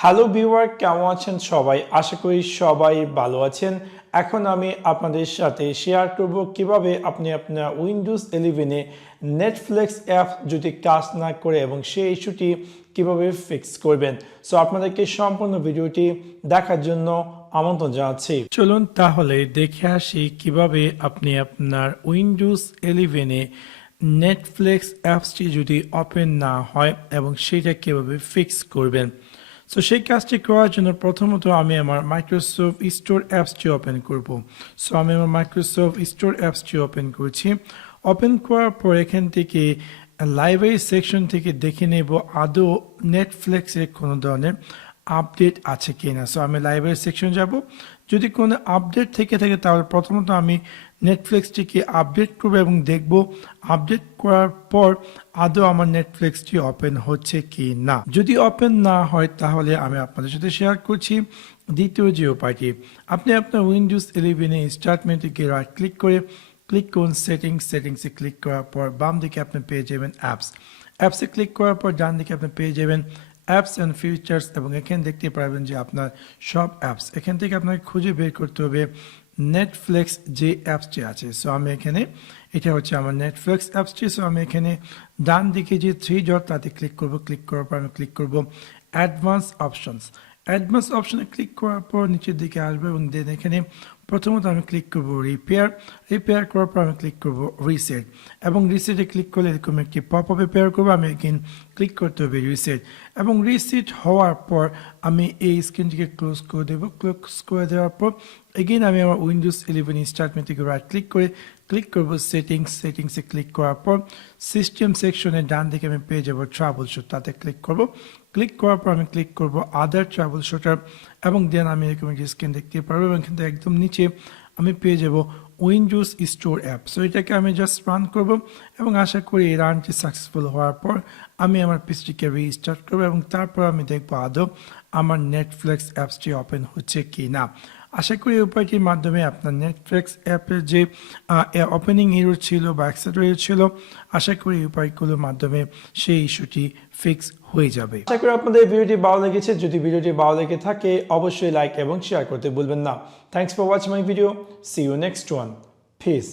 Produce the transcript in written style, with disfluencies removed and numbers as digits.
Hello viewer, কেমন আছেন সবাই? আশা করি সবাই ভালো আছেন। এখন আমি আপনাদের সাথে শেয়ার করব কিভাবে আপনি আপনার উইন্ডোজ 11-এ নেটফ্লিক্স অ্যাপ যদি কাজ না করে এবং সেই ইস্যুটি কিভাবে ফিক্স করবেন। সো আপনাদেরকে সম্পূর্ণ ভিডিওটি দেখার জন্য আমন্ত্রণ জানাচ্ছি। চলুন তাহলে দেখে আসি কিভাবে আপনি আপনার উইন্ডোজ 11-এ নেটফ্লিক্স অ্যাপসটি যদি ওপেন না হয় এবং সেটা কিভাবে ফিক্স করবেন। সো সেই কাজটি করার জন্য প্রথমত আমি আমার মাইক্রোসফট স্টোর অ্যাপসটি ওপেন করব। সো আমি আমার মাইক্রোসফট স্টোর অ্যাপসটি ওপেন করছি। ওপেন করার পর এখান থেকে লাইব্রেরি সেকশন থেকে দেখে নেব আদৌ নেটফ্লিক্সের কোনো ধরনের আপডেট আছে কিনা। সো আমি লাইব্রেরি সেকশন যাব। যদি কোনো আপডেট থেকে থাকে তাহলে প্রথমত আমি নেটফ্লিক্সটিকে আপডেট করবো এবং দেখব আপডেট করার পর আদৌ আমার নেটফ্লিক্সটি ওপেন হচ্ছে কি না। যদি ওপেন না হয় তাহলে আমি আপনাদের সাথে শেয়ার করছি দ্বিতীয় যে উপায়টি। আপনি আপনার উইন্ডোজ 11-এ স্টার্ট মেনুতে গিয়ে রাইট ক্লিক করে ক্লিক করুন সেটিংসে ক্লিক করার পর বাম দিকে আপনি পেয়ে যাবেন অ্যাপসে ক্লিক করার পর ডান দিকে আপনি পেয়ে যাবেন অ্যাপস অ্যান্ড ফিচার্স এবং এখানে দেখতে পারবেন যে আপনার সব অ্যাপস। এখান থেকে আপনাকে খুঁজে বের করতে হবে নেটফ্লিক্স যে অ্যাপসটি আছে। সো আমি এখানে এটা হচ্ছে আমার নেটফ্লিক্স অ্যাপসটি। সো আমি এখানে ডান দিকে যে থ্রি ডট তাতে ক্লিক করার পর আমি ক্লিক করব অ্যাডভান্স অপশনে ক্লিক করার পর নিচের দিকে আসবে এবং দেন এখানে প্রথমত আমি ক্লিক করব রিপেয়ার করার পর আমি ক্লিক করব রিসেট এবং রিসেটে ক্লিক করলে এরকম একটি পপ আপ পেয়ার করবো। আমি এগেইন ক্লিক করতে হবে রিসেট এবং রিসেট হওয়ার পর আমি এই স্ক্রিনটিকে ক্লোজ করে দেবো। ক্লোজ করে দেওয়ার পর এগেইন আমি আমার উইন্ডোজ 11 স্টার্ট মেনু থেকে রাইট ক্লিক করব সেটিংসে ক্লিক করার পর সিস্টেম সেকশনে ডান দিকে আমি পেয়ে যাবো ট্রাবল শুট, তাতে ক্লিক করার পর আমি ক্লিক করব আদার ট্রাবল শুটার এবং দেন আমি এরকম একটি স্ক্রিন দেখতে পারবো এবং কিন্তু একদম নিচে আমি পেয়ে যাব উইন্ডোজ স্টোর অ্যাপ। সো এটাকে আমি জাস্ট রান করব এবং আশা করি এই রানটি সাকসেসফুল হওয়ার পর আমি আমার পিসিটিকে রিস্টার্ট করবো এবং তারপর আমি দেখবো আদৌ আমার নেটফ্লিক্স অ্যাপসটি ওপেন হচ্ছে কি না। আশা করি এই উপায়টির মাধ্যমে আপনার নেটফ্লিক্স অ্যাপের যে ওপেনিং এরর ছিল বা অ্যাক্সেস এরর ছিল, আশা করি এই উপায়গুলোর মাধ্যমে সেই ইস্যুটি ফিক্স হয়ে যাবে। আশা করি আপনাদের ভিডিওটি ভালো লেগেছে। যদি ভিডিওটি ভালো লেগে থাকে অবশ্যই লাইক এবং শেয়ার করতে ভুলবেন না। Thanks for watching my video. See you next one. Piece.